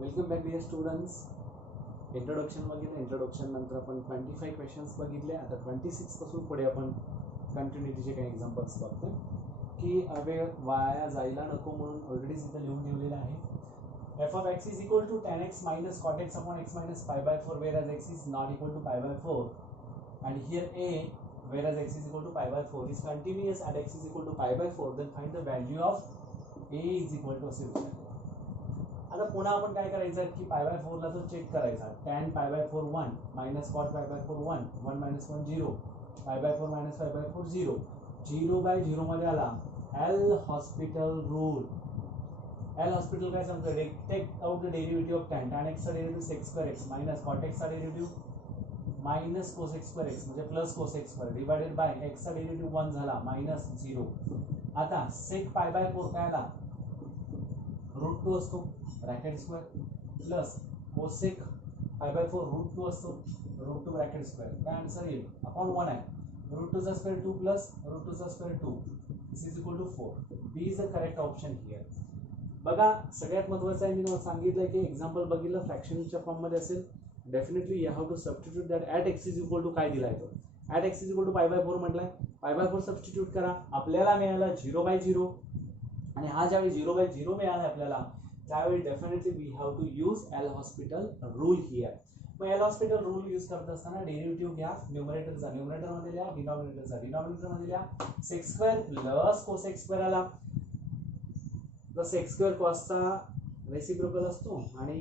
Welcome back dear students. Introduction बघितलं. Introduction नंतर आपण 25 क्वेश्चन्स बघितले. आता 26 पासून पुढे आपण कंटिन्युटीचे काही एक्झाम्पल्स बघतो की वेळ वाया जायला नको म्हणून ऑलरेडीच इथं लिहून ठेवलेलं आहे. f of x is equal to tan x minus cot x upon x minus pi by 4 whereas x is not equal to pi by 4 and here a whereas x is equal to pi by 4 is continuous at x is equal to pi by 4 then find the value of a is equal to असे विचारले. आता पुन्हा आपण काय करायचं की पाय by 4 ला तो चेक करायचा. tan pi by 4 1 minus cot pi by 4 1 1 minus 1 0 pi by 4 minus pi by 4 0 0 by 0 मध्ये आला L hospital rule. L hospital काय सांगतो take out the derivative of tan x चा derivative sec square x minus cot x चा derivative minus cos x square x म्हणजे plus cos x square divided by x चा derivative 1 झाला minus 0. आता sec पाय by 4 काय आला √2 असतो bracket square plus cosec pi by 4 √2 असतो √2 ब्रॅकेट स्क्वेअर. काय आन्सर येईल अपॉन 1 आहे. √2 चा स्क्वेअर 2 प्लस √2 चा square 2 this is equal to 4. B is the correct option here. बघा सगळ्यात महत्त्वाचं आहे मी तुम्हाला सांगितलं की एक्झाम्पल बघितलं फ्रॅक्शनच्या फॉर्म मध्ये असेल definitely you have to substitute that at x is equal to काय दिलाय तो at x is equal to pi by 4 म्हटलाय. पाय बाय 4 सबस्टिट्यूट करा आपल्याला मिळाला 0 बाय 0 आणि हा ज्यावेळी 0 बाय 0 मिळाला आपल्याला त्यावेळी definitely we have to use L hospital rule here. मग एल हॉस्पिटल रूल यूज करत असताना डेरिव्हेटिव्ह घ्या न्यूमरेटरचा न्यूमरेटर मध्ये लिहा डिनॉमिनेटरचा डिनॉमिनेटर मध्ये लिहा sec square plus cos x square आला तर sec स्क्वेअर cos चा रेसिप्रोकल असतो आणि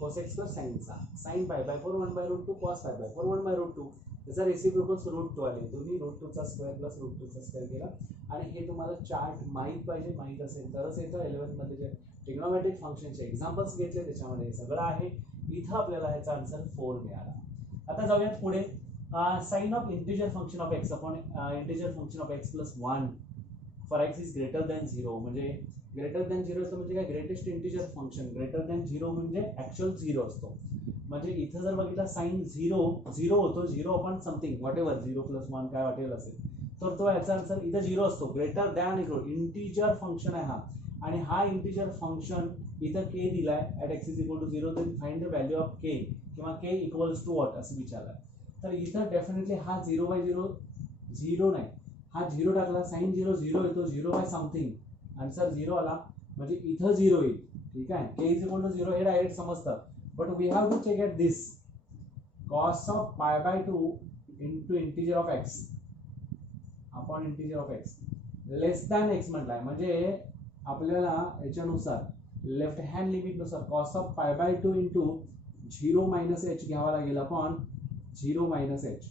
cos x स्क्वेअर sin चा sin pi by 4 1 by √2 cos pi by 4 1 by √2 त्याचा रेसिप्रोकल √2 आले. तुम्ही √2 चा स्क्वेअर प्लस √2 चा स्क्वेअर केला आणि हे तुम्हाला चार्ट माहित पाहिजे. माहित असेल तरच येतं. 11th मध्ये जे ट्रिग्नोमेट्रिक फंक्शनचे एक्झाम्पल्स घेतले त्याच्यामध्ये सगळं आहे. इथं आपल्याला ह्याचा आन्सर 4 मिळाला. आता जाऊयात पुढे. Sine of integer function of x upon integer function of x plus 1 for x is greater than 0 म्हणजे ग्रेटर दॅन 0 असतो म्हणजे काय greatest integer function greater than 0 म्हणजे ऍक्च्युअल 0 असतो. म्हणजे इथं जर बघितलं साइन 0 होतो 0 upon something what ever 0 plus 1 काय वाटेल असेल तर तो याचा आन्सर इथं 0 असतो. ग्रेटर दॅन इंटिजर फंक्शन आहे हा आणि हा इंटिजर फंक्शन इथं k दिलाय at x is equal to 0 then find the value of k किंवा k इक्वल्स टू व्हॉट असं विचारलाय. तर इथं डेफिनेटली हा 0 बाय 0 0 नाही हा 0 टाकला साइन 0 0 येतो 0 बाय समथिंग आन्सर 0 आला म्हणजे इथं 0 येईल. ठीक आहे k इज इक्वल टू 0 हे डायरेक्ट समजतं but we have to check at this cos of pi by 2 into integer of x upon integer of x less than x म्हटलाय म्हणजे आपल्याला याच्यानुसार लेफ्ट हँड लिमिट नुसार cos of pi by 2 into 0 minus h घ्यावा लागेल upon 0 minus h.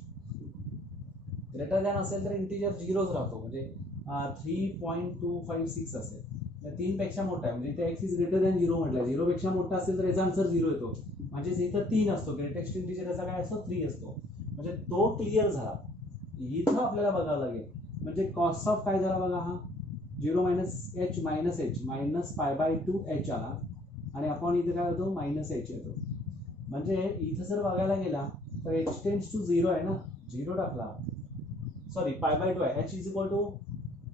Greater than असेल तर integer 0च राहतो म्हणजे 3.256 असेल. 3 पेक्षा मोठा आहे म्हणजे x इज ग्रेटर दॅन 0 म्हटलं 0 पेक्षा मोठा असेल तर याचा आन्सर 0 येतो म्हणजे इथं 3 असतो. ग्रेटेस्ट इंटिजर याचा काय असतो 3 असतो म्हणजे तो क्लिअर झाला. इथं आपल्याला बघावं लागेल म्हणजे cos ऑफ काय झाला बघा हा 0 minus h minus pi by 2 h आला आणि आपण इथे काय होतो मायनस h येतो म्हणजे इथं जर बघायला गेला तर h टेंड्स टू 0 आहे ना 0 टाकला सॉरी पाय बाय 2 आहे h is equal to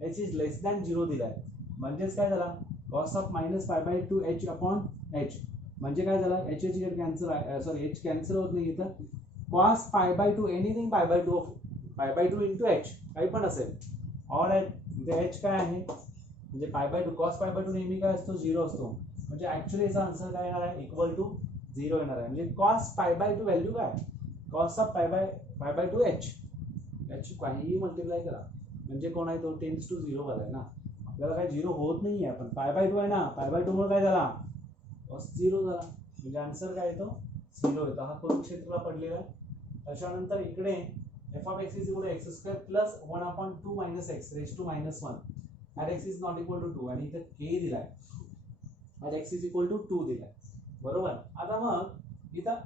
h is less than 0 दिलाय म्हणजेच काय झाला cos of minus pi by 2 h upon h म्हणजे काय झाला h h cancel sorry h cancel होत नाही इथं cos pi by 2 anything pi by 2 into h काही पण असेल ऑल आहे इथे h काय आहे म्हणजे पाय बाय 2 cos पाय बाय 2 नेहमी काय असतो 0 असतो म्हणजे ऍक्च्युअली याचा आन्सर काय येणार आहे इक्वल टू 0 येणार आहे. म्हणजे cos पाय बाय 2 व्हॅल्यू काय cos of pi by 2 h याची काहीही मल्टिप्लाय करा म्हणजे कोण आहे तो टेंड्स टू 0 वाला आहे ना आपल्याला काय 0 होत नाहीये आपण पाय बाय 2 आहे ना पाय बाय 2 मुळे काय झाला cos 0 झाला म्हणजे आन्सर काय येतो 0 येतो. हा कुरुक्षेत्राला पडलेला आहे. त्याच्यानंतर इकडे f of x is equal to x square plus 1 upon 2 minus x raised to minus 1 at x is not equal to 2 आणि इथे k दिलाय at x is equal to 2 दिलाय बरोबर. आता मग इथं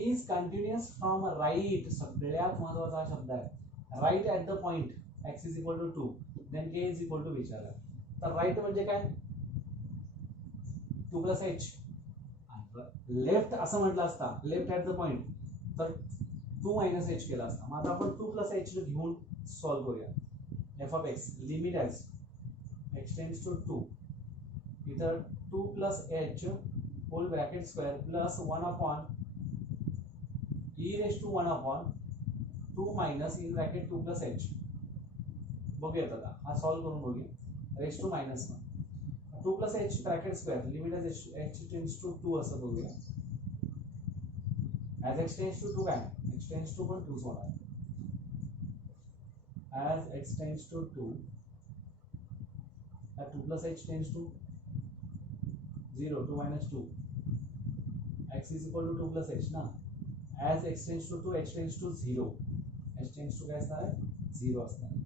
is continuous from right सगळ्यात महत्त्वाचा शब्द आहे right at the point x is equal to 2 then k is equal to विचारला तर राईट म्हणजे काय 2 plus h लेफ्ट असं म्हटलं असता लेफ्ट ॲट द पॉइंट तर 2 मायनस h केला असता. मग आता आपण 2 प्लस h घेऊन सॉल्व्ह करूया. f of x limit as x tends to 2 इथं 2 plus h whole bracket square plus 1 upon e raise to 1 upon 2 minus in bracket 2 plus h. बघूयात आता हा सॉल्व्ह करून बघूया. Raise to minus 1 2 plus h bracket square limit as h tends to 2 असं बघूया. as x tends to 2 काय h tends to पण 2 होणार. as x tends to 2 that 2 plus h tends to 0 2 minus 2 x is equal to 2 plus h ना. as x tends to 2 h tends to 0 h tends to काय असणार आहे 0 असणार आहे.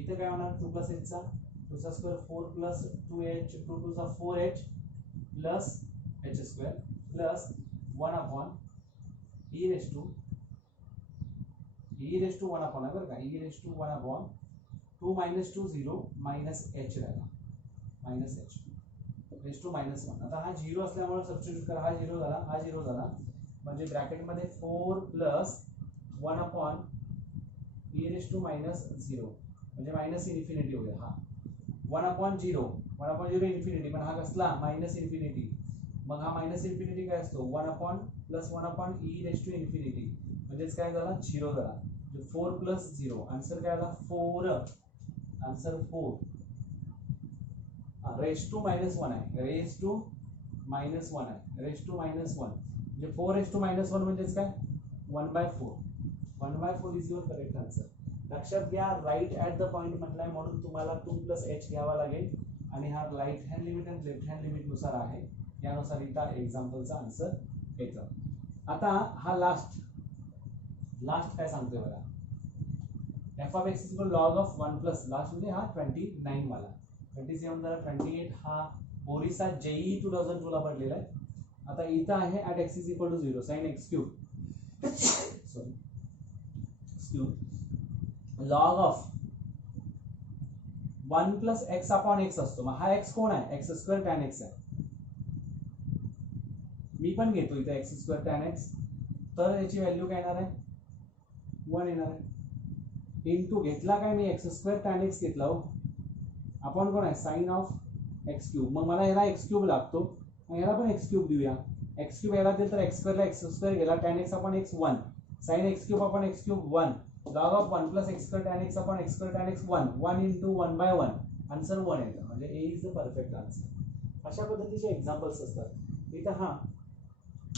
इथे काय होणार 2 plus h चा 2 चा स्क्वेअर 4 plus 2h 2 2 चा 4h plus h square plus 1 upon e raised to 1 upon है बरं का e raised to 1 upon 2 minus 2 0 minus h राहिला minus h raised to minus 1. आता हा 0 असल्यामुळे सबस्टिट्यूट करा. हा 0 झाला म्हणजे ब्रॅकेट मध्ये 4 plus 1 upon e raised to minus 0 म्हणजे मायनस इन्फिनिटी होईल. हा 1 upon 0 इन्फिनिटी पण हा कसला मायनस इन्फिनिटी. मग हा मायनस इन्फिनिटी काय असतो 1 upon plus 1 upon e raised to infinity म्हणजेच काय झाला 0 झाला. 4 plus 0 आन्सर काय आला 4. आन्सर 4 रेज टू मायनस 1 आहे. रेज टू मायनस 1 आहे. रेज टू मायनस 1 म्हणजे 4 रेज टू मायनस 1 म्हणजेच काय 1/4. 1/4 इज युअर करेक्ट आन्सर. लक्षात घ्या राईट ऍट द पॉइंट म्हटलाय म्हणून तुम्हाला 2 plus h घ्यावा लागेल आणि हा राईट हँड लिमिट आणि लेफ्ट हँड लिमिट नुसार आहे. यानुसार इथं एक्झाम्पलचा आन्सर येतं. आता हा लास्ट काय सांगतोय बघा. f of x is equal log of 1 plus last म्हणजे हा 29 वाला 27 जरा 28 हा ओरिसा जेई 2002 ला पडलेला आहे. आता इथं आहे at x is equal to 0 sin x cube sorry log of 1 plus x upon x असतो. मग हा x कोण आहे x स्क्वेअर tan x आहे. मी पण घेतो इथे x स्क्वेअर tan x तर याची व्हॅल्यू काय येणार आहे 1 येणार आहे. इनटू घेतला काय मी x स्क्वेअर tan x घेतला हो आपण कोण आहे साइन ऑफ x क्यूब. मग मला याला x क्यूब लागतो मग याला पण x क्यूब देऊया. x क्यूब याला दिलं तर x स्क्वेअर ला x स्क्वेअर गेला tan x upon x 1 sin x cube upon x cube 1 log of 1 plus x square tan x upon x square tan x 1 into 1/1 answer 1 येतं म्हणजे a is the perfect answer. अशा पद्धतीचे examples असतात. इथं हा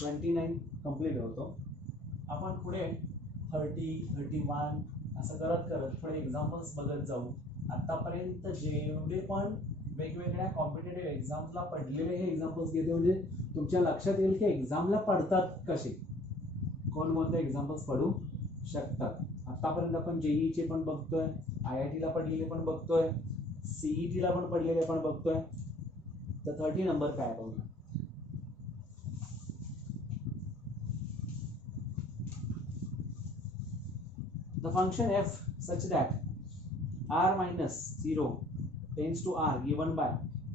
29 complete होतो. आपण पुढे 30 31 असं करत पुढे एक्झाम्पल्स बघत जाऊ. आतापर्यंत जेवढे पण वेगवेगळ्या कॉम्पिटेटिव्ह एक्झाम्सला पडलेले हे एक्झाम्पल्स घेते म्हणजे तुमच्या लक्षात येईल की एक्झामला पडतात कसे कोणकोणते एक्झाम्पल्स पडू शकतात. आतापर्यंत आपण जेईचे पण बघतोय IIT ला पडलेले पण बघतोय CET ला पण पडलेले पण बघतोय. तर 30 नंबर काय बघूया. The function f such that r minus 0 tends to r given by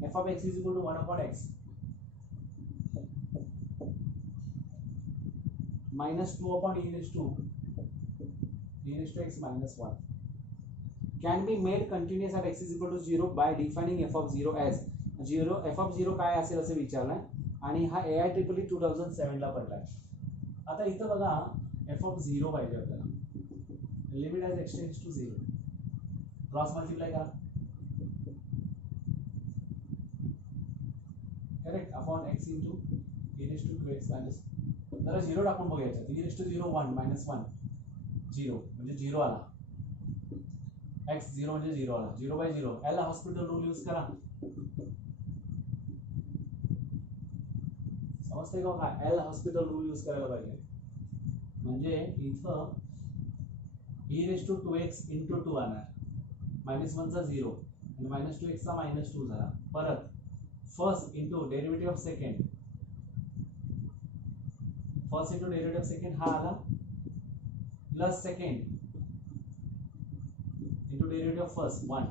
f of x is equal to 1 upon x minus 2 upon e raised to x minus 1 can be made continuous at x is equal to 0 by defining f of 0 as 0. f of 0 काय असेल असं विचारलंय आणि हा AIEEE 2007 ला पडलाय. आता इथं बघा f of 0 पाहिजे आपल्याला. Limit as x tends to 0 cross multiply करा correct upon x into e raised to 2x minus जरा 0 टाकून बघूया याच्यात e raised to 0 1 minus 1 0 म्हणजे 0 आला x 0 म्हणजे 0 आला 0/0 याला हॉस्पिटल रूल यूज करा. समजते का काय एल हॉस्पिटल रूल यूज करायला पाहिजे म्हणजे इथं e raised to 2x into 2 आणार -1 चा 0 आणि -2x चा -2 झाला. परत first into derivative of second हा आला plus second into derivative of first 1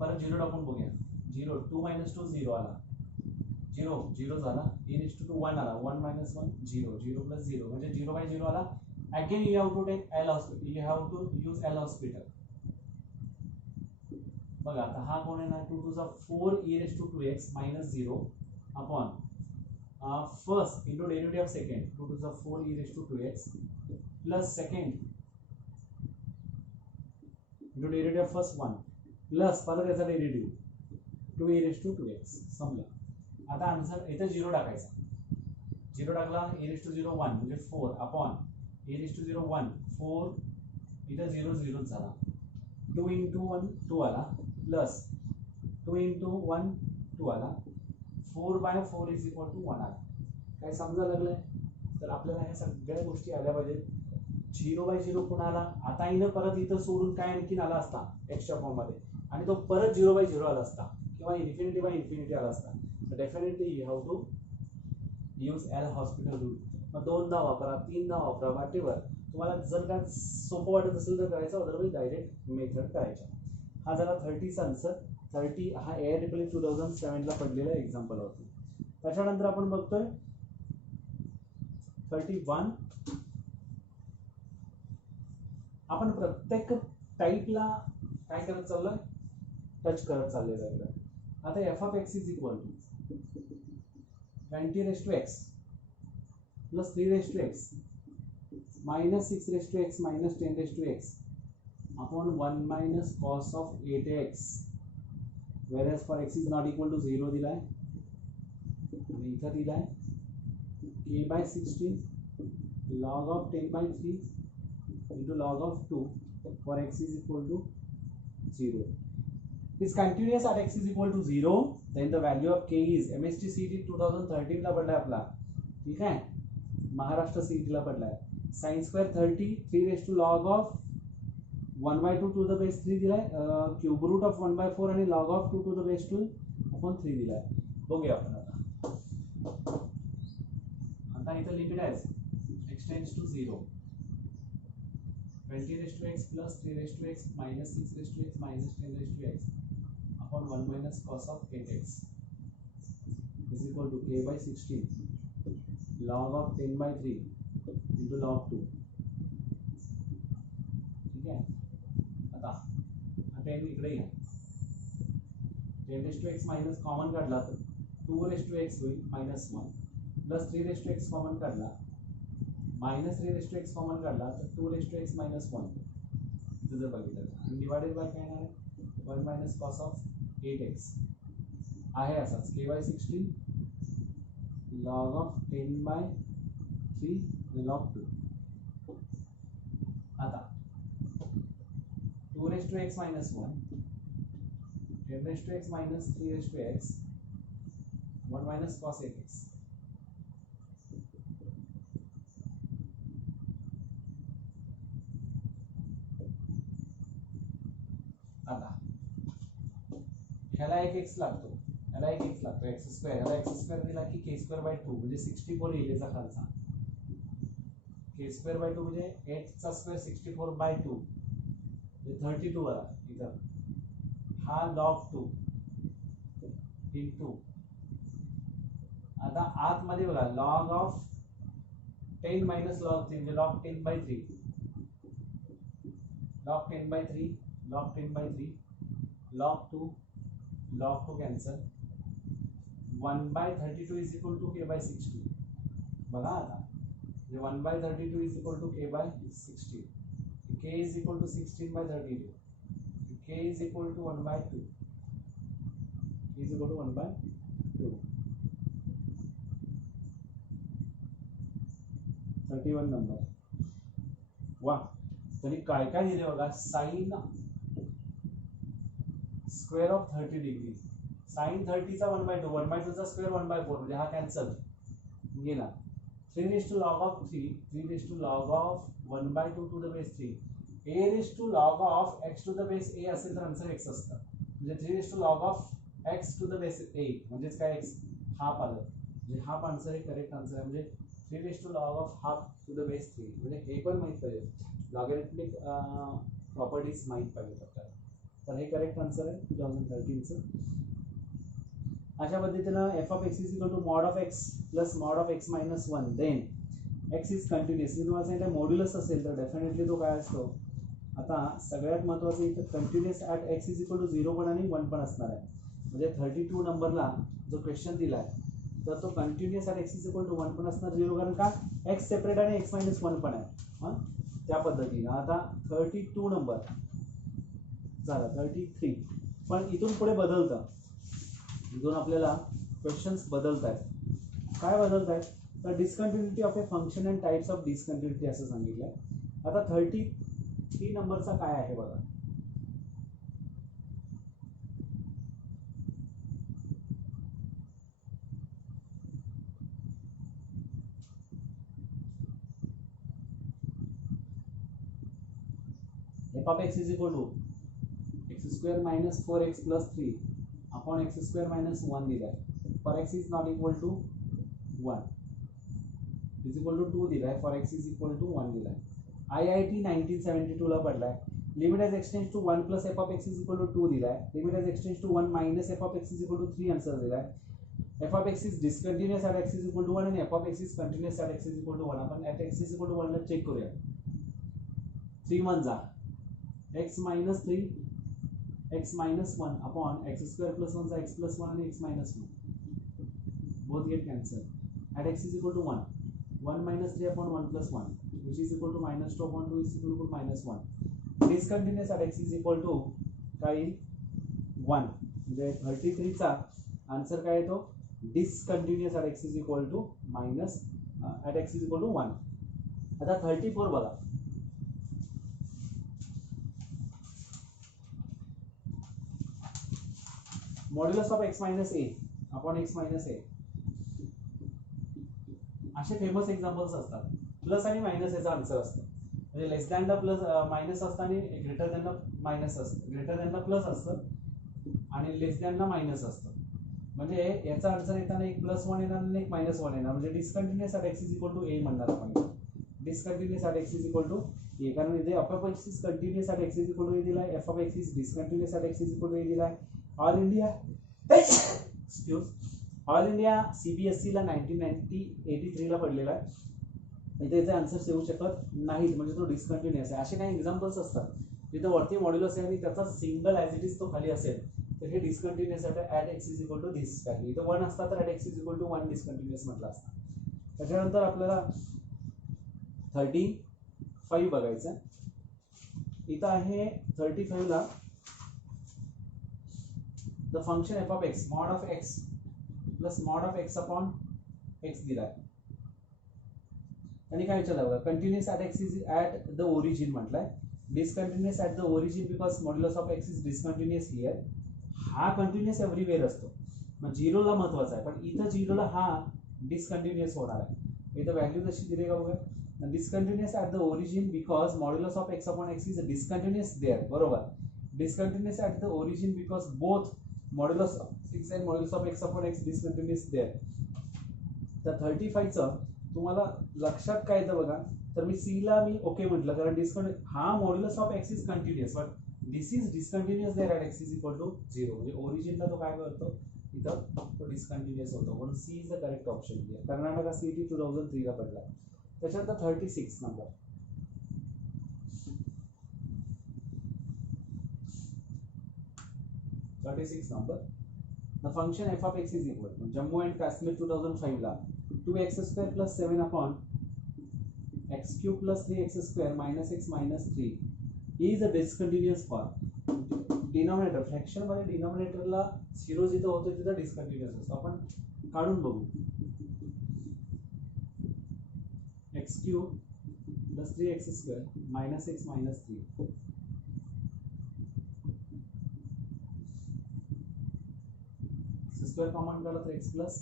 परत 0 टाकून बघूया 0 2 - 2 0 आला 0 झाला e raised to 1 आला 1 - 1 0 0 + 0 म्हणजे 0/0 आला. Again you have to take L hospital. You have to use L hospital. बघा आता हा कोण आहे ना 2 to the 4 e raised to 2x minus 0 upon first into derivative of second 2 to the 4 e raised to 2x plus second into derivative of first 1 plus परत याचा derivative 2 e raised to 2x समजलं. आता answer इथे 0 टाकायचा. 0 टाकला e raised to 0 1 म्हणजे 4 upon e raised to 0 1 4 इथे 0 0 झाला. 2 into 1 2 आला प्लस 2 into 1 2 आला 4/4 is equal to 1 आला. काय समजायला लागलंय? तर आपल्याला ह्या सगळ्या गोष्टी आल्या पाहिजेत. 0/0 पुन्हा आला. आता इथं परत इथं सोडून काय आणखीन आला असता एक्सच्या फॉर्म मध्ये आणि तो परत 0/0 आला असता किंवा इन्फिनिटी आला असता. तर definitely you have to use L hospital rule. मग 2दा वापरा 3दा वापरा वाटेवर तुम्हाला जर काय सोपं वाटत असेल तर करायचं, अदरवाईज डायरेक्ट मेथड करायचा. हा झाला 30चा आन्सर. 30 हा AIEEE 2007 ला पडलेला एक्झाम्पल होता. त्याच्यानंतर आपण बघतोय 31. आपण प्रत्येक टाईपला काय करत चाललोय, टच करत चाललेलो आहे. आता f of x is equal to 20 raised to x plus 3 raised to x minus 6 raised to x minus 10 raised to x upon 1 minus cos of 8x, whereas for x is not equal to 0 दिलाय आणि इथं दिलाय k by 16 log of 10/3 into log of 2 for x is equal to 0. is continuous at x is equal to 0, then the value of k is MST CET 2013 ला पडलाय आपला, ठीक आहे, Maharashtra CET ला पडलाय. sin square 30 3 raised to log of 1/2 to the base 3 दिलाय, cube root of 1/4 आणि log of 2 to the base 2 upon 3 दिलाय. बघूया आपण आता इथं लिमिट आहे x tends to 0 20 raised to x plus 3 raised to x minus 6 raised to x minus 10 raised to x upon 1 minus cos of 8x is equal to k by 16 log of 10/3 into log 2. ठीक आहे. आता 10 इकडे या, 10 raised to x minus common काढला तर 2 raised to x होईल -1 plus 3 raised to x common काढला minus 3 raised to x common काढला तर 2 raised to x -1 जर बघितलं आणि डिवाइडेड बाय काय आहे 1 minus cos of 8x आहे असाच k by 16 log of 10/3 log 2. आता 2 raised to x -1 10 raised to x minus 3 raised to x 1 minus cos 8x. आता ह्याला एक x लागतो, ह्याला एक x लागतो x स्क्वेअर, ह्याला x स्क्वेअर दिला की k²/2 म्हणजे 64 येईल याचा खालचा. k²/2 म्हणजे 8 चा स्क्वेअर 64/2 म्हणजे 32 आला इथं. हा log 2 into आता आतमध्ये बघा log of 10 minus log 3 म्हणजे log 10/3 log 10/3 log 10/3 log 2 cancel 1/32 is equal to k by 16. बघा आता 1/32 is equal to k by 16. k is equal to 16/32. k is equal to 1/2. k is equal to 1/2. 31 number. वाह, तरी काय काय दिले बघा. Sine square of 30 degree, sine 30 चा 1/2, 1/2 चा स्क्वेअर 1/4 म्हणजे हा कॅन्सल गेला. 3 raised to log of 3 raised to log of 1/2 to the base 3 a raised to log of x to the base a असेल तर आन्सर x असतं. म्हणजे 3 raised to log of x to the base a म्हणजेच काय x half आलं, म्हणजे half answer हे correct answer आहे. म्हणजे 3 raised to log of half to the base 3 म्हणजे हे पण माहित पाहिजे, लॉगॅरिथमिक प्रॉपर्टीज माहित पाहिजेत आपल्याला. तर हे करेक्ट आन्सर आहे 2013 चं. अशा पद्धतीनं f of x is equal to mod of x plus mod of x minus 1 then x is continuous. मी तुम्हाला सांगितलं मॉड्युलस असेल तर डेफिनेटली तो काय असतो. आता सगळ्यात महत्त्वाचं इथं continuous at x is equal to 0 पण आणि 1 पण असणार आहे. म्हणजे 32 नंबरला जो क्वेश्चन दिला आहे तर तो continuous at x is equal to 1 पण असणार 0, कारण का एक्स सेपरेट आणि एक्स मायनस 1 पण आहे. हां, त्या पद्धतीनं. आता 32 नंबर झाला, 33. पण इथून पुढे बदलतं, इथून आपल्याला क्वेश्चन्स बदलत आहेत. काय बदलत आहेत तर discontinuity of a function and types of discontinuity असं सांगितलं आहे. आता 33 नंबरचा काय आहे बघा. F of x is equal to x square minus 4x plus 3 upon x square minus 1 दिलाय. For x is not equal to 1 is equal to 2 दिलाय. For x is equal to 1 दिलाय. IIT 1972 ला पडलाय. Limit as x tends to 1 plus f of x is equal to 2 दिलाय. Limit as x tends to 1 minus f of x is equal to 3 answer दिलाय. F of x is discontinuous at x is equal to 1 आणि f of x is continuous at x is equal to 1. आपण at x is equal to 1 ला check करूया. 3 1 जा x minus 3 x minus 1 upon x square plus 1 चा x plus 1 आणि x minus 1 both get cancel. At x is equal to 1 1 minus 3 upon 1 plus 1 which is equal to minus 2 upon 2 is equal to minus 1. Discontinuous at x is equal to काय 1. म्हणजे 33 चा answer काय येतो discontinuous at x is equal to minus at x is equal to 1. आता 34 बघा. Modulus of x minus a upon x minus a असे famous examples असतात. Plus आणि मायनस याचा आन्सर असतं. म्हणजे लेस दॅन ला प्लस मायनस असतं आणि ग्रेटर दॅन ला मायनस असतं. ग्रेटर दॅन ला प्लस असतं आणि लेस दॅन ला मायनस असतं. म्हणजे याचा आन्सर येताना एक प्लस 1 येणार आणि एक मायनस 1 येणार. म्हणजे discontinuous at x is equal to a म्हणणार आपण. Discontinuous at x is equal to a, कारण इथे f of x is continuous at x is equal to a दिलाय. F of x is discontinuous at x is equal to a दिलाय. All India excuse all India CBSE ला 1983 ला पडलेला आहे. इथे याचे आन्सर्स येऊ शकत नाहीत, म्हणजे तो डिस्कंटिन्युअस आहे. असे काही एक्झाम्पल्स असतात जिथे वरती मॉड्युलस आहे आणि त्याचा सिंगल ॲज इट इज तो खाली असेल तर हे डिस्कंटिन्युअस आहे. At x is equal to this value इथं 1 असतात तर at x is equal to 1 discontinuous म्हटलं असतं. त्याच्यानंतर आपल्याला 35 बघायचं. इथं आहे 35 ला the function f of x mod of x plus mod of x upon x दिलाय. आणि काय विचारलं बघा. Continuous at x is at the origin म्हटलंय. Discontinuous at the origin because modulus of x is discontinuous here. हा continuous everywhere असतो, मग झिरोला महत्वाचा आहे, पण इथं झिरोला हा डिस्कंटिन्युअस होणार आहे. इथं व्हॅल्यू कशी दिली का बघा. Discontinuous at the origin because modulus of x upon x is discontinuous there. बरोबर. Discontinuous at the origin because both modulus of x and modulus of x upon x discontinuous there. तर 35 चं तुम्हाला लक्षात काय येतं बघा. तर मी सी ला मी ओके म्हटलं कारण डिस्कंटिन्युअस हा modulus of x is continuous but this is discontinuous there at x is equal to 0. म्हणजे ओरिजिनला तो काय करतो इथं तो डिस्कंटिन्युअस होतो, म्हणून C is the correct option. Karnataka CET 2003 ला पडला. त्याच्यानंतर 36 number. The function f of x is equal to Jammu and Kashmir 2005 ला 2x square plus 7 upon x cube plus 3x square minus x minus 3 is a discontinuous form. Denominator fraction मध्ये डिनॉमिनेटरला 0 जिथं होतो तिथं डिस्कंटिन्युअस असतो. आपण काढून बघू. x cube plus 3x square minus x minus 3 square common काढला तर x प्लस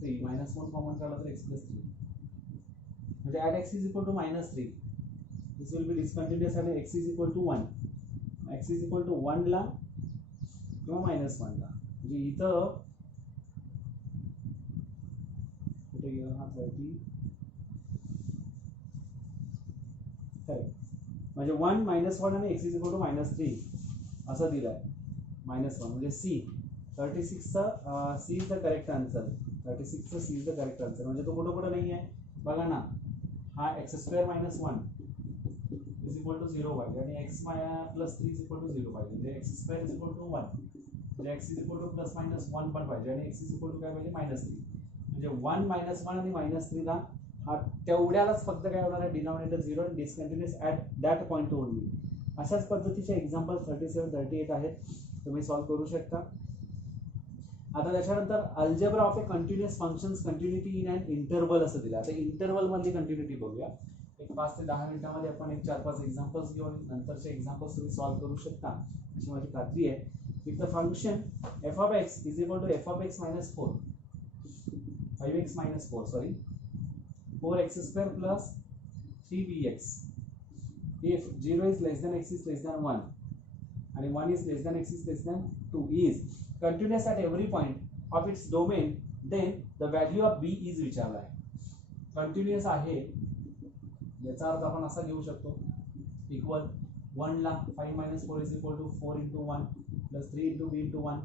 3 मायनस 1 कॉमन काढला तर x प्लस 3 म्हणजे at x is equal to minus 3 this will be discontinuous आणि x is equal to 1. x is equal to 1 ला किंवा minus 1 ला. म्हणजे इथं कुठे गेला हा 30 करेक्ट. म्हणजे 1 मायनस 1 आणि x is equal to minus 3 असं दिलाय. मायनस 1 म्हणजे C. 36 चा C is the correct answer. 36 चा C is the correct answer. म्हणजे तो कुठं कुठं नाही आहे बघा ना. हा x square minus 1 is equal to 0 पाहिजे आणि x plus 3 is equal to 0 पाहिजे. म्हणजे x square is equal to 1 म्हणजे x is equal to plus minus 1 पण पाहिजे आणि x इज इक्वल टू काय पाहिजे मायनस 3. म्हणजे 1 -1 आणि -3 हा तेवढ्यालाच फक्त काय होणार आहे, डिनॉमिनेटर 0 आणि डिस्कंटिन्युअस ॲट दॅट पॉईंट ओनली. अशाच पद्धतीचे एक्झाम्पल 37, 38 आहेत, तुम्ही सॉल्व्ह करू शकता. आता त्याच्यानंतर algebra of A continuous functions continuity in and interval असं दिलं. आता इंटरवल मधली कंटिन्युटी बघूया. एक 5 ते 10 मिनिटांमध्ये आपण एक 4-5 एक्झाम्पल्स घेऊन नंतरचे एक्झाम्पल्स तुम्ही सॉल्व्ह करू शकता अशी माझी खात्री आहे. If the function f of x is equal to f of x minus 4, 5x minus 4, sorry, 4x square plus 3bx, if 0 is less than x is less than 1 and 1 is less than x is less than 2 is continuous at every point of its domain, then the value of b is विचारला आहे. Continuous आहे याचा अर्थ आपण असा घेऊ शकतो, equal 1 ला 5 minus 4 is equal to 4 into 1 plus 3 into b into 1,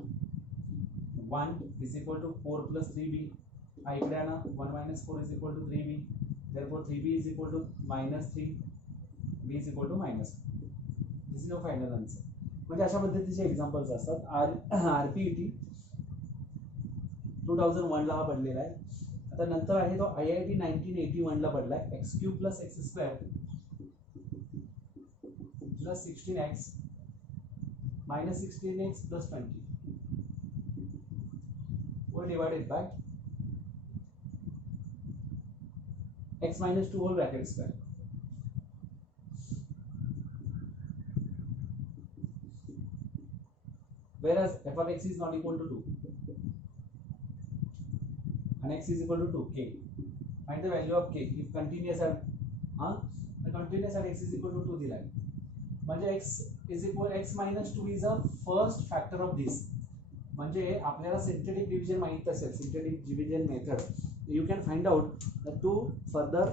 1 is equal to 4 plus 3b. हा इकडे आहे ना, 1 minus 4 is equal to 3b, therefore 3b is equal to -3, b is equal to -1. This is your final answer. म्हणजे अशा पद्धतीचे examples असतात. RPET 2001 ला हा पडलेला आहे. आता नंतर आहे तो IIT 1981 ला पडलाय. x³ plus x² plus 16x minus 16x plus 20 were divided by x minus 2 whole bracket square. Whereas f of x is not equal to 2 and x is equal to 2, k. Find the value of k if continuous at the continuous at x is equal to 2 दिला आहे. म्हणजे x is equal x minus 2 is a first factor of this. म्हणजे आपल्याला synthetic division माहित असेल, synthetic division method, you can find out the two further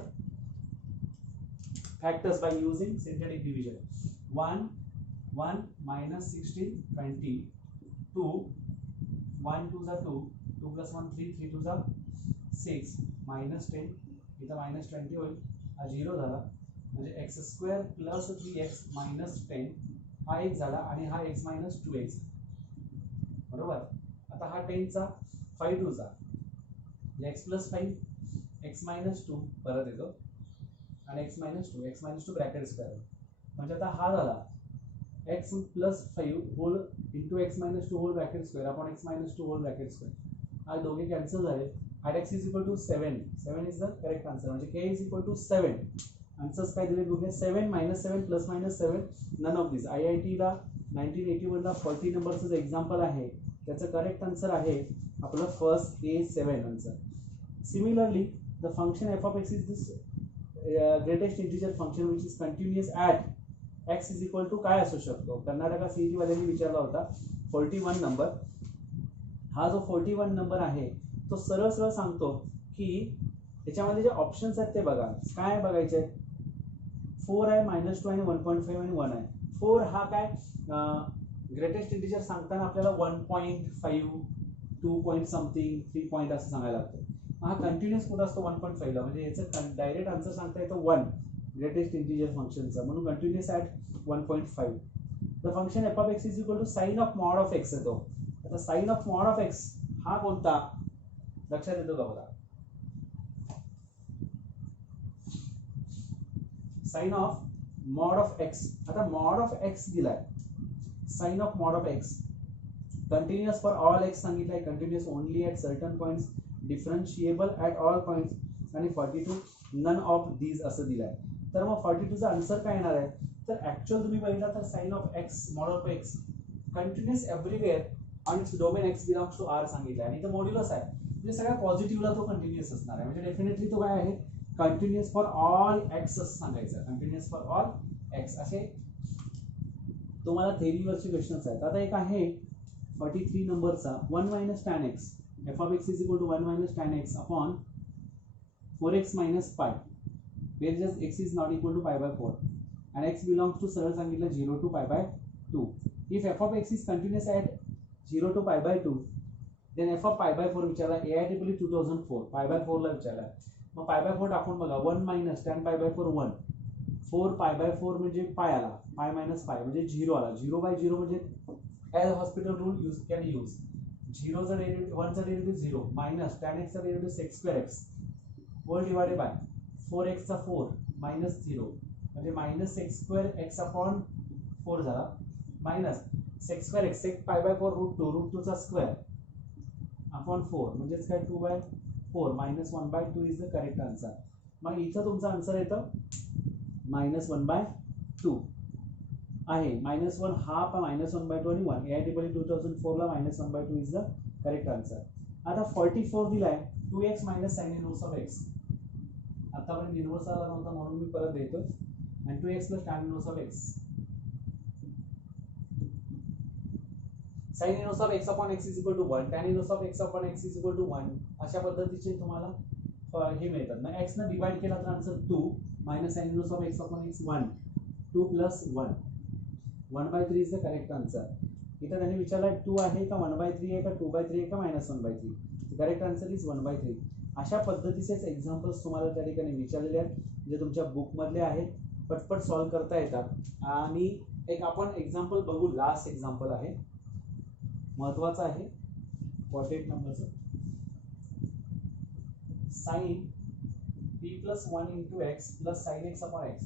factors by using synthetic division. 1 minus 16 20, 2 1 2 is 2, 2 plus 1 3, 3 2 is 6, minus 10 इथं minus 20 होईल, हा 0 झाला. म्हणजे x² plus 3x minus 10 हा 1 झाला आणि हा x minus 2x, बरोबर. आता हा 10 चा 5 2 चा x plus 5 x minus 2 परत येतो आणि x minus 2 ब्रॅकेट स्क्वेअर. म्हणजे आता हा झाला x plus 5 whole into x minus 2 whole bracket square upon x minus 2 whole bracket square. हा दोघे कॅन्सल झाले. at x is equal to 7 is the correct answer. म्हणजे k is equal to 7. Answers काय दिले बघूया. 7 -7 plus -7 none of this. IIT ला 1981 ला 40 नंबरचं एक्झाम्पल आहे, त्याचं करेक्ट आन्सर आहे आपलं first A7 answer. Similarly the function f of x is this greatest integer function which is continuous at x is equal to काय असू शकतो. कर्नाटका सीईटी वाल्यांनी विचारला होता 41 नंबर. हा जो 41 नंबर आहे तो सरळ सरळ सांगतो की त्याच्यामध्ये जे ऑप्शन्स आहेत ते बघा. काय बघायचे, 4 आहे, -2 आणि 1.5 आणि 1 आहे. 4 हा काय ग्रेटेस्ट इंटिजर सांगताना आपल्याला 1.5 2 पॉईंट समथिंग 3 पॉईंट असं सांगायला लागतं. हा कंटिन्युअस कुठं असतो 1.5 ला, म्हणजे याचं डायरेक्ट आन्सर सांगता येतं 1 ग्रेटेस्ट इंटिजर फंक्शनचा, म्हणून continuous at 1.5. The function f of x is equal to sine of mod of x येतो. आता sine of mod of x हा कोणता लक्षात येतो का बघा. Sine of mod of x. आता मॉड ऑफ x दिलाय, sine of mod of x continuous for all x सांगितलंय, continuous only at certain points, differentiable at all points आणि 42 नन ऑफ दीज असं दिलंय. तर मग 42चा आन्सर काय येणार आहे, तर ऍक्च्युअल तुम्ही बघितला तर sine of x mod of x continuous everywhere आणि it's domain x belongs to r सांगितलं आणि इथं मॉड्युलस आहे, म्हणजे सगळ्या पॉझिटिव्हला तो कंटिन्युअस असणार आहे. म्हणजे डेफिनेटली तो काय आहे, कंटिन्युअस फॉर ऑल x असं सांगायचं, कंटिन्युअस फॉर ऑल x. असे तुम्हाला थेरीवरचे क्वेश्चन्स आहेत. आता एक आहे 43 नंबरचा 1 minus tan x, f of x is equal to 1 minus tan x upon 4x minus pi, where just x is not equal to pi by 4 and x belongs to सरळ सांगितलं 0 to pi by 2. If f of x is continuous at 0 to pi by 2, then f of pi by 4 विचारला. AITREE 2004 pi by 4 ला विचारला. मग pi by 4 टाकून बघा. 1 minus tan pi by 4 1, 4 pi by 4 म्हणजे pi आला, pi minus pi म्हणजे 0 आला. 0 by 0 म्हणजे as hospital rule use can use झिरोचा डेरिव्हेटिव्ह 1चा डेरिव्हेटिव्ह 0 मायनस tan x चा derivative sec square x whole divided by 4x चा 4 मायनस 0 म्हणजे minus sec square x upon 4 झाला minus sec square x sec pi by 4 root 2 चा square upon 4 म्हणजेच काय 2/4 minus 1/2 is the correct answer. मग इथं तुमचा आन्सर येतं -1/2 आहे. -1 हाफ -1/2 आणि 1 AITREE 2004 ला -1/2 इज द करेक्ट आन्सर. आता 44 दिलाय 2x minus sin inverse of x. आतापर्यंत इनवर्स आला नव्हता म्हणून मी परत देतो आणि 2x plus tan inverse of x sin inverse of x upon x is equal to 1 tan inverse of x upon x is equal to 1 अशा पद्धतीचे तुम्हाला हे मिळतात ना. x ने डिवाइड केला तर answer 2 minus sin inverse of x upon x 1 2 plus 1 1/3 is the correct answer. इथं त्यांनी विचारलं 2 आहे का 1/3 आहे का 2/3 आहे का -1/3. Correct answer is 1/3. अशा पद्धतीचेच एक्झाम्पल्स तुम्हाला त्या ठिकाणी विचारलेले आहेत जे तुमच्या बुक मधले आहेत. पटपट सॉल्व्ह करता येतात. आणि एक आपण एक्झाम्पल बघू. लास्ट एक्झाम्पल आहे महत्वाचं आहे 48 नंबरचं. sin p plus 1 into x plus sin x upon x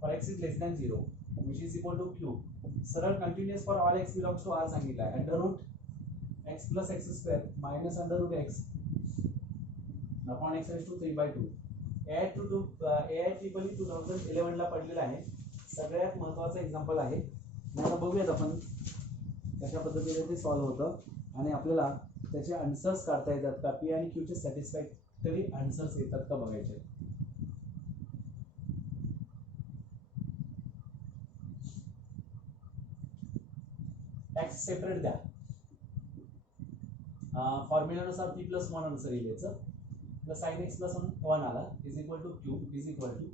for x is less than 0 which is equal to q. सरळ continuous for all x belongs to R सांगितलं आहे. Under root x plus x square minus under root x upon x raised to 3/2. AITREE 2011 ला पडलेला आहे. सगळ्यात महत्वाचं example आहे. आता बघूयात आपण कशा पद्धतीने ते सॉल्व्ह होतं आणि आपल्याला त्याचे आन्सर्स काढता येतात का, पी आणि क्यूचे सॅटिस्फॅक्टरी आन्सर्स येतात का बघायचे. एक्स सेपरेट द्या. फॉर्म्युलानुसार p प्लस 1 आन्सर येईल याचं. प्लस sin x प्लस 1 आला is equal to q is equal to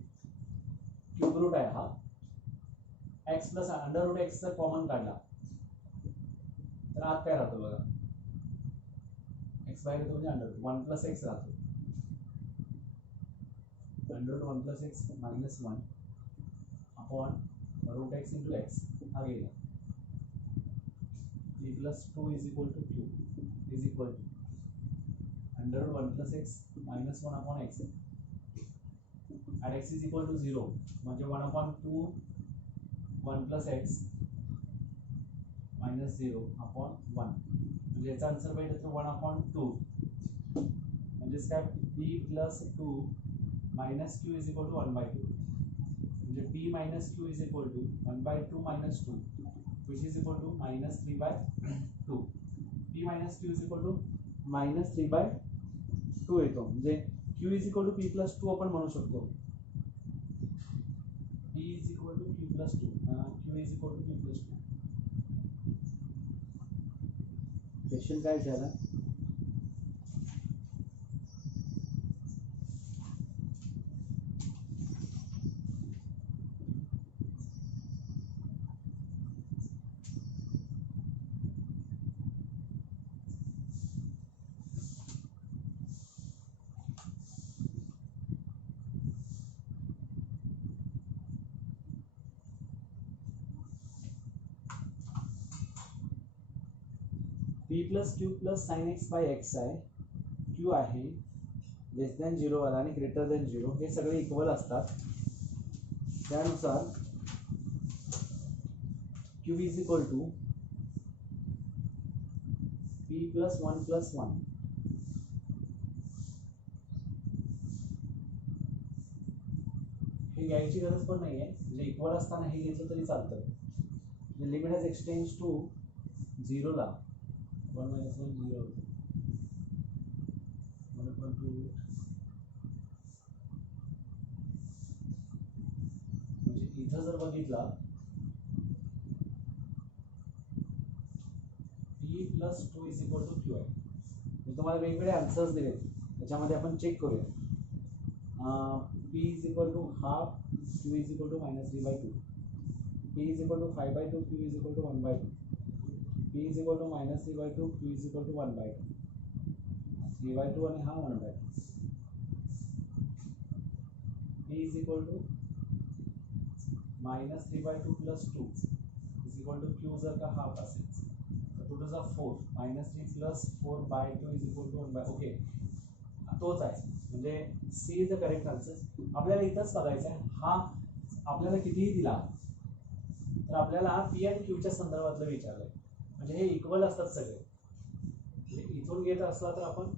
cube root आहे हा x plus under root x चा कॉमन काढला तर आत काय राहतो बघा x बाहेर येतो म्हणजे अंडर रूट 1 प्लस x राहतो. Under root 1 plus x minus 1 upon root x into x हा गेला. p plus 2 is equal to q is equal to under root 1 plus x minus 1 upon x and x is equal to 0 म्हणजे 1 upon 2 1 plus x minus 0 upon 1 म्हणजे याचा answer भेटतो तो 1 upon 2 म्हणजे काय p plus 2 minus q is equal to 1/2 म्हणजे p minus q is equal to 1/2 minus 2 which is equal to minus 3/2. p minus q is equal to minus 3/2 येतो म्हणजे q is equal to p plus 2 आपण म्हणू शकतो. p is equal to q plus 2 q is equal to p plus 2. Question काय झाला p plus q plus sin x by x आहे. q आहे लेस than 0 वाला आणि ग्रेटर दॅन 0 हे सगळे इक्वल असतात. त्यानुसार q is equal to p plus 1 plus 1 हे घ्यायची गरज पण नाही आहे. म्हणजे इक्वल असताना हे घेतलं तरी चालतं. लिमिट हॅज एक्सटेंड्स टू 0 ला 1 minus 1 0 1 upon 2 म्हणजे इथं जर बघितला p plus 2 is equal to q आहे. मी तुम्हाला वेगवेगळे आन्सर्स दिले त्याच्यामध्ये आपण चेक करूया. p is equal to half q is equal to minus 3/2 p is equal to 5/2 q is equal to 1/2 p is equal to minus 3/2 q is equal to 1/2 3/2 आणि हा 1/2 p is equal to minus 3/2 plus 2 is equal to q जर का half असेल तर तो to चा 4 -3 plus 4/2 is equal to 1/, okay तोच आहे, म्हणजे C is the correct answer. आपल्याला इथंच बघायचं आहे, हा आपल्याला कितीही दिला तर आपल्याला पी आणि क्यूच्या संदर्भातलं विचारलंय, म्हणजे हे इक्वल असतात सगळे. म्हणजे इथून घेत असला तर आपण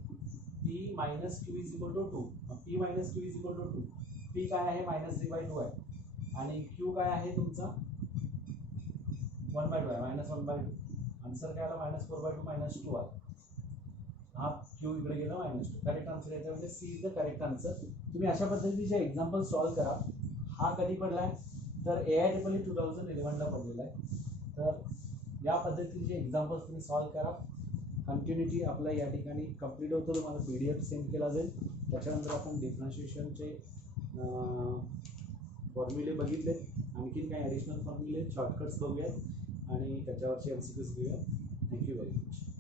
p minus q is equal to 2, p minus q is equal to 2. P काय आहे -3/2 आहे आणि क्यू काय आहे तुमचा 1/2 आहे, -1/2. आन्सर काय आला -4/2 -2 आला. हा क्यू इकडे गेला -2. करेक्ट आन्सर येते, म्हणजे C is the correct answer. तुम्ही अशा पद्धतीचे एक्झाम्पल सॉल्व्ह करा. हा कधी पडलाय तर AIEEE 2011ला पडलेला आहे. तर या पद्धतीचे एक्झाम्पल्स तुम्ही सॉल्व्ह करा. कंटिन्युटी आपला या ठिकाणी कंप्लीट होतो. तुम्हाला PDF सेंड केला जाईल. त्याच्यानंतर आपण डिफरन्शिएशनचे फॉर्म्युले बघितले, आणखीन काही ॲडिशनल फॉर्म्युले शॉर्टकट्स बघूयात आणि त्याच्यावरचे MCQs घेऊयात. Thank you very much.